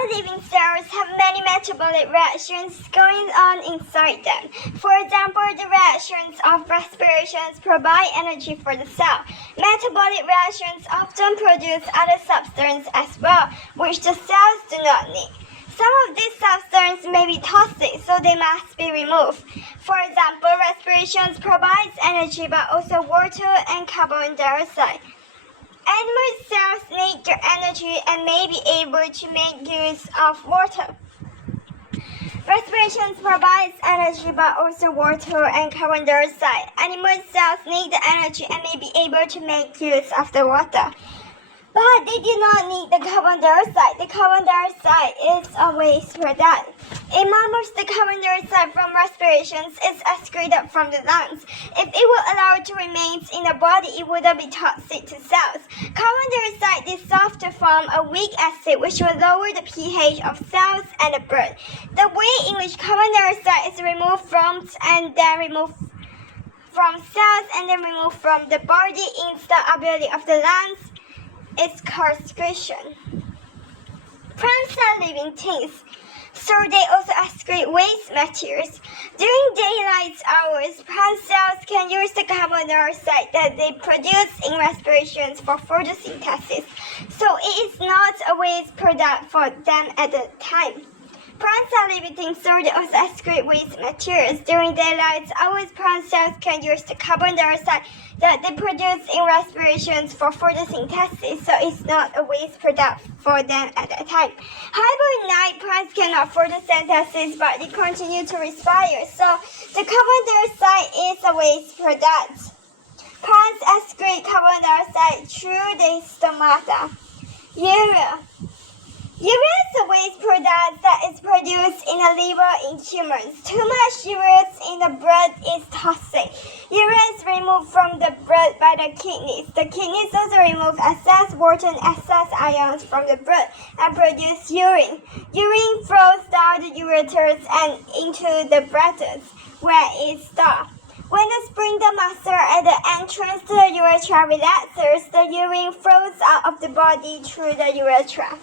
All living cells have many metabolic reactions going on inside them. For example, the reactions of respirations provide energy for the cell. Metabolic reactions often produce other substances as well, which the cells do not need. Some of these substances may be toxic, so they must be removed. For example, respirations provides energy but also water and carbon dioxide. Animal cells need their energy and may be able to make use of water. Respirations provides energy but also water and carbon dioxide. Animal cells need the energy and may be able to make use of the water. But they do not need the carbon dioxide. The carbon dioxide is a waste product. In mammals, the carbon dioxide from respirations is excreted from the lungs. If it were allowed to remain in the body, it wouldn't be toxic to cells. Carbon dioxide dissolves to form a weak acid which will lower the pH of cells and the blood. The way in which carbon dioxide is removed from cells and then removed from the body is the ability of the lungs. It's called excretion. Plants are living things, so they also excrete waste materials. During daylight hours, plant cells can use the carbon dioxide that they produce in respirations for photosynthesis, so it is not a waste product for them at the time. Plants are living things, so they also excrete waste materials. During daylight hours, plant cells can use the carbon dioxide that they produce in respirations for photosynthesis, so it's not a waste product for them at that time. However, at night, plants cannot photosynthesis, but they continue to respire, so the carbon dioxide is a waste product. Plants excrete carbon dioxide through the stomata. Urea. Urea is a waste product that is produced in the liver in humans. Too much urea in the blood is toxic. Urea is removed from the blood by the kidneys. The kidneys also remove excess water and excess ions from the blood and produce urine. Urine flows down the ureters and into the bladders, where it is stored. When the sphincter muscle at the entrance to the urethra relaxes, the urine flows out of the body through the urethra.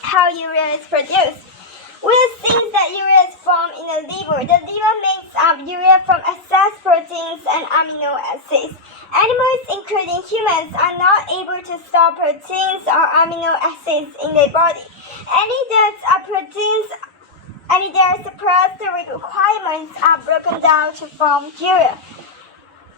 How urea is produced. We have seen that urea is formed in the liver. The liver makes up urea from excess proteins and amino acids. Animals, including humans, are not able to store proteins or amino acids in their body. Any that surpass the requirements are broken down to form urea.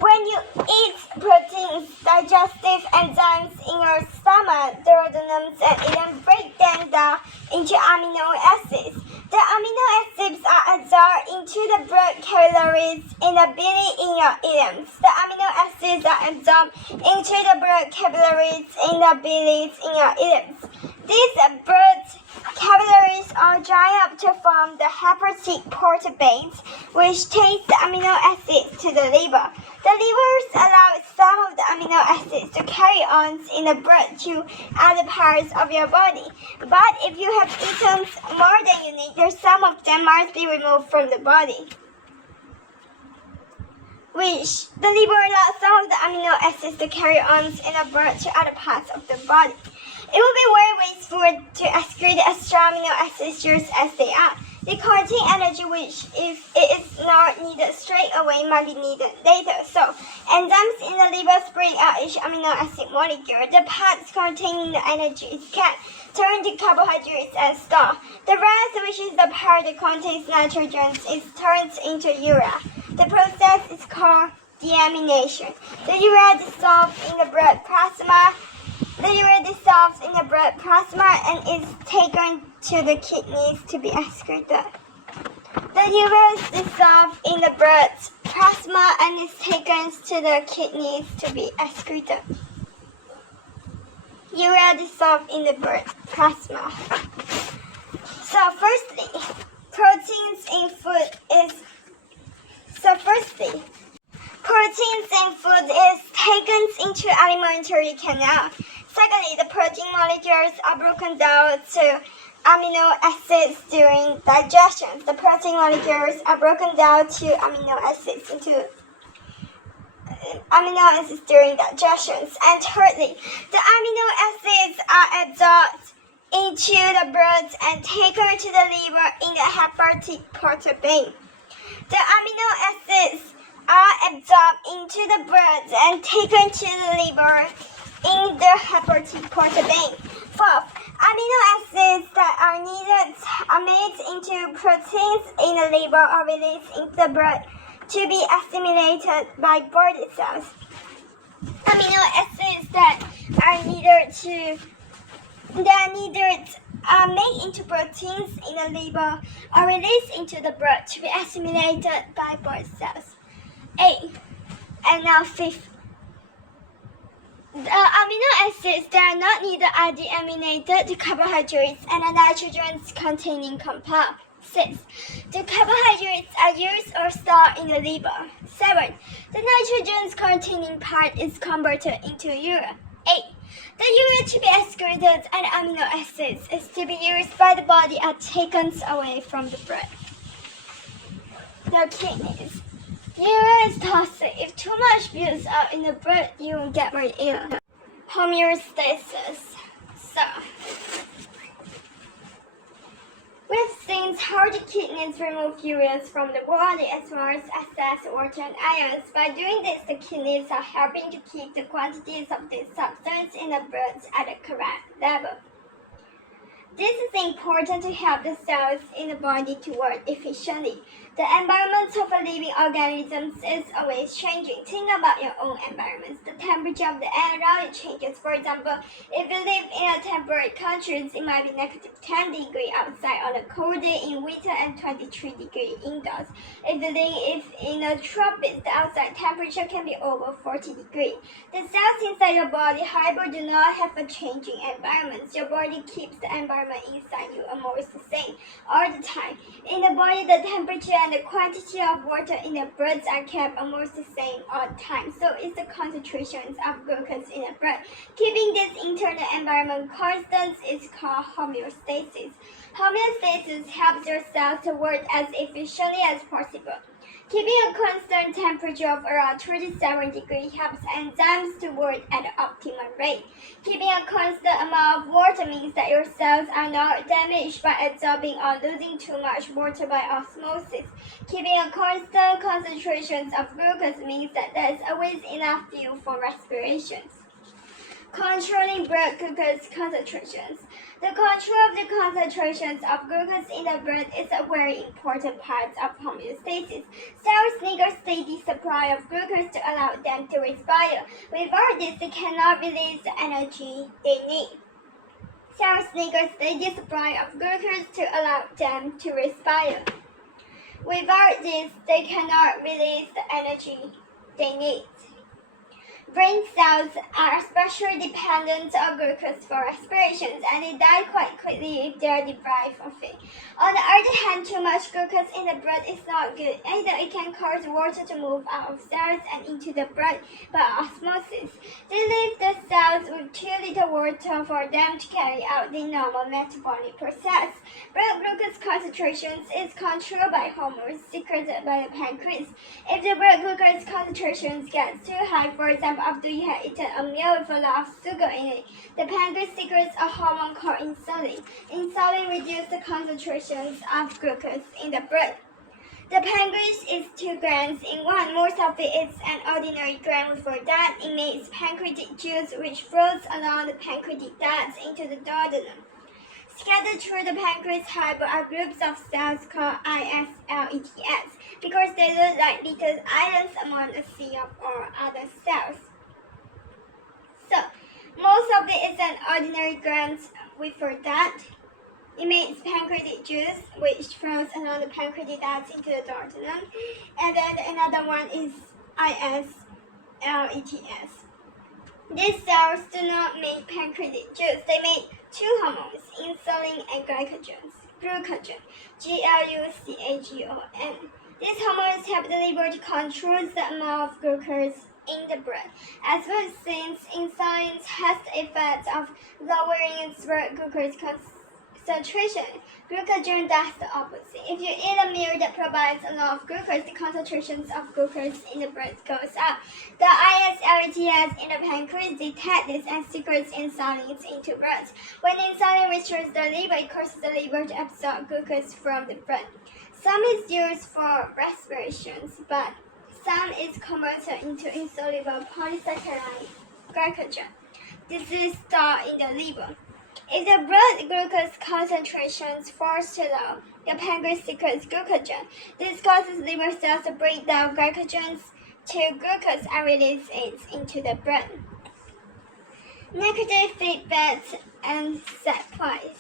When you eat proteins, digestive enzymes in your stomach, duodenum, and ileum break them down into amino acids. The amino acids are absorbed into the blood capillaries in the villi in your ileums. The amino acids are absorbed into the blood capillaries in the villi in your ileums. These blood capillaries all dry up to form the hepatic portobells, which takes the amino acids to the liver. The liver allows some of the amino acids to carry on in the blood to other parts of your body. But if you have eaten more than you need, then some of them must be removed from the body. Which the liver allows some of the amino acids to carry on in the blood to other parts of the body. It would be very wasteful to excrete the extra amino acids just as they are. They contain energy which, if it is not needed straight away, might be needed later. So, enzymes in the liver break out each amino acid molecule. The parts containing the energy can turn to carbohydrates and store. The rest, which is the part that contains nitrogen, is turned into urea. The process is called deamination. The urea dissolves in the blood plasma. The urea dissolves in the blood plasma and is taken to the kidneys to be excreted. The urea is dissolved in the blood plasma and is taken to the kidneys to be excreted. Urea dissolved in the blood plasma. So firstly, proteins in food is taken into alimentary canal. Secondly, the protein molecules are broken down to amino acids during digestion. The protein molecules are broken down to amino acids during digestion. And thirdly, the amino acids are absorbed into the blood and taken to the liver in the hepatic portal vein. The amino acids are absorbed into the blood and taken to the liver in the hepatic portal vein. Fourth, amino acids that are needed are made into proteins in the liver or released into the blood to be assimilated by body cells. Amino acids that are made into proteins in the liver or released into the blood to be assimilated by body cells. 8. And now fifth. The amino acids that are not needed are deaminated to carbohydrates and a nitrogen-containing compound. 6. The carbohydrates are used or stored in the liver. 7. The nitrogen-containing part is converted into urea. 8. The urea to be excreted and amino acids is to be used by the body are taken away from the blood. The kidneys. Urea is toxic. If too much builds up in the blood, you will get very ill. Homeostasis. So, we've seen how the kidneys remove urea from the body as well as excess water and ions. By doing this, the kidneys are helping to keep the quantities of this substance in the blood at the correct level. This is important to help the cells in the body to work efficiently. The environment of a living organism is always changing. Think about your own environment. The temperature of the air around you changes. For example, if you live in a temperate country, it might be negative 10 degrees outside on a cold day in winter and 23 degrees indoors. If you live in the tropics, the outside temperature can be over 40 degrees. The cells inside your body, however, do not have a changing environment. Your body keeps the environment inside you almost the same all the time. In the body, the temperature and the quantity of water in the blood are kept almost the same all the time. So is the concentrations of glucose in the blood. Keeping this internal environment constant is called homeostasis. Homeostasis helps your cells to work as efficiently as possible. Keeping a constant temperature of around 27 degrees helps enzymes to work at an optimal rate. Keeping a constant amount of water means that your cells are not damaged by absorbing or losing too much water by osmosis. Keeping a constant concentration of glucose means that there is always enough fuel for respiration. Controlling blood glucose concentrations. The control of the concentrations of glucose in the blood is a very important part of homeostasis. Cells need a steady supply of glucose to allow them to respire. Without this, they cannot release the energy they need. Cells need a steady supply of glucose to allow them to respire. Without this, they cannot release the energy they need. Brain cells are especially dependent on glucose for respiration, and they die quite quickly if they are deprived of it. On the other hand, too much glucose in the blood is not good. Either it can cause water to move out of cells and into the blood by osmosis. They leave the cells with too little water for them to carry out the normal metabolic process. Blood glucose concentrations is controlled by hormones secreted by the pancreas. If the blood glucose concentrations get too high, for example, after you have eaten a meal with a lot of sugar in it, the pancreas secretes a hormone called insulin. Insulin reduces the concentrations of glucose in the blood. The pancreas is 2 glands in one. Most of it is an ordinary gland. Before that, it makes pancreatic juice which flows along the pancreatic ducts into the duodenum. Scattered through the pancreas, however, are groups of cells called islets because they look like little islands among a sea of all other cells. So, most of it is an ordinary gland. Before that, it makes pancreatic juice, which flows along the pancreatic ducts into the duodenum. And then another one is islets. These cells do not make pancreatic juice. They make 2 hormones, insulin and glucagon, glucagon. These hormones help the liver to control the amount of glucose in the blood. As well, since insulin has the effect of lowering blood glucose concentration. Glucagon does the opposite. If you eat a meal that provides a lot of glucose, the concentrations of glucose in the blood goes up. The ISLTs in the pancreas detect this and secretes insulin into blood. When insulin reaches the liver, it causes the liver to absorb glucose from the blood. Some is used for respirations, but some is converted into insoluble polysaccharide glycogen. This is stored in the liver. If the blood glucose concentrations falls too low, the pancreas secretes glucagon. This causes liver cells to break down glycogens to glucose and release it into the blood. Negative feedback and set point.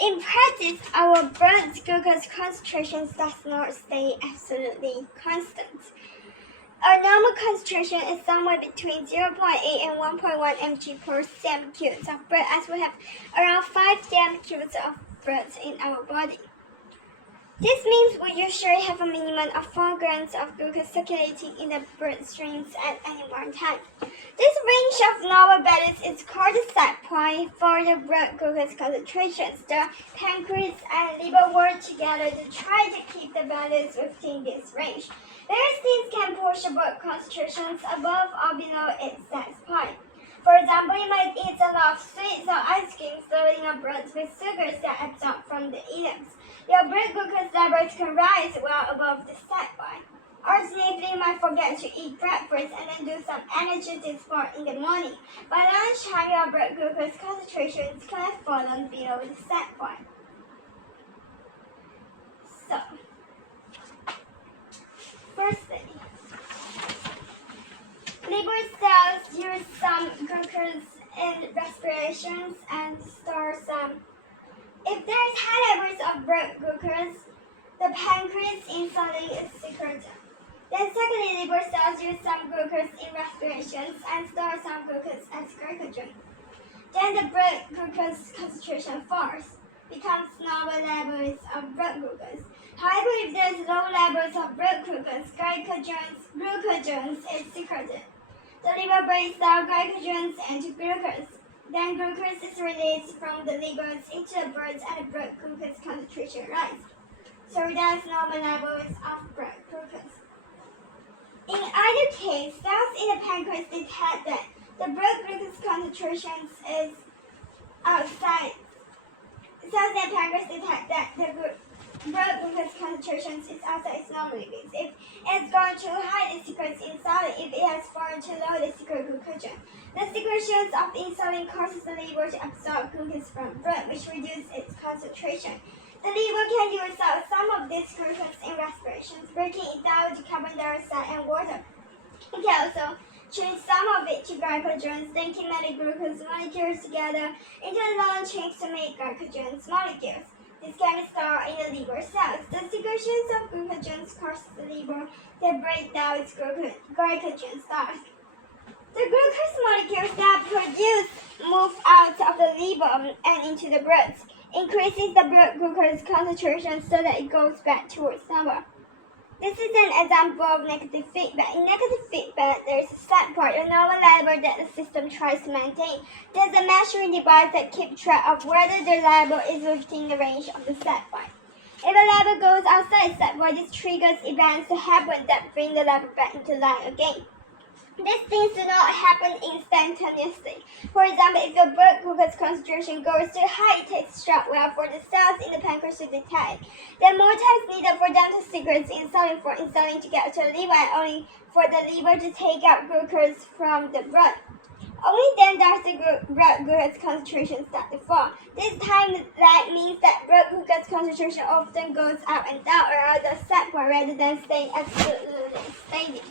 In practice, our blood glucose concentrations does not stay absolutely constant. Our normal concentration is somewhere between 0.8 and 1.1 mg per cm cubes of blood, as we have around 5 cm cubes of blood in our body. This means we usually have a minimum of 4 grams of glucose circulating in the bloodstreams at any one time. This range of normal values is called the set point for the blood glucose concentrations. The pancreas and liver work together to try to keep the values within this range. Various things can push the blood concentrations above or below its set point. For example, you might eat a lot of sweets or ice cream, filling your blood with sugars that absorb from the items. Your blood glucose levels can rise well above the set point. Alternatively, you might forget to eat breakfast and then do some energetic sport in the morning. By lunchtime, your blood glucose concentrations can have fallen below the set point. So, firstly, liver cells use some glucose in respirations and store some. If there is high levels of blood glucose, the pancreas insulin is secreted. Then secondly, liver cells use some glucose in respirations and store some glucose as glycogen. Then the blood glucose concentration falls, becomes normal levels of blood glucose. However, if there is low levels of blood glucose, glucagon is secreted. The liver breaks down glycogens into glucose. Then glucose is released from the liver into the blood and the blood glucose concentration rise. So there is normal levels of blood glucose. In either case, cells in the pancreas detect that the blood glucose concentrations is outside. Cells in the pancreas detect that the blood glucose concentrations is outside its normal limits. If it's gone too high, it secretes insulin. If it has fallen too low, it secretes glucagon. The secretions of insulin causes the liver to absorb glucose from blood, which reduces its concentration. The liver can use out some of this glucose in respirations, breaking it down to carbon dioxide and water. It can also change some of it to glycogens, linking many glucose molecules together into long chains to make glycogen molecules. This can be stored in the liver cells. The secretions of glucagens cause the liver to break down its glycogen stars. The glucose molecules that produce move out of the liver and into the blood, increasing the blood glucose concentration so that it goes back towards normal. This is an example of negative feedback. In negative feedback, there is a set point, a normal level that the system tries to maintain. There's a measuring device that keeps track of whether the level is within the range of the set point. If a level goes outside the set point, this triggers events to happen that bring the level back into line again. These things do not happen instantaneously. For example, if your blood glucose concentration goes too high, it takes a short while for the cells in the pancreas to detect. There are more times needed for them to secrete insulin for insulin to get to the liver and only for the liver to take out glucose from the blood. Only then does the blood glucose concentration start to fall. This time lag means that blood glucose concentration often goes up and down around the set point rather than staying absolutely steady.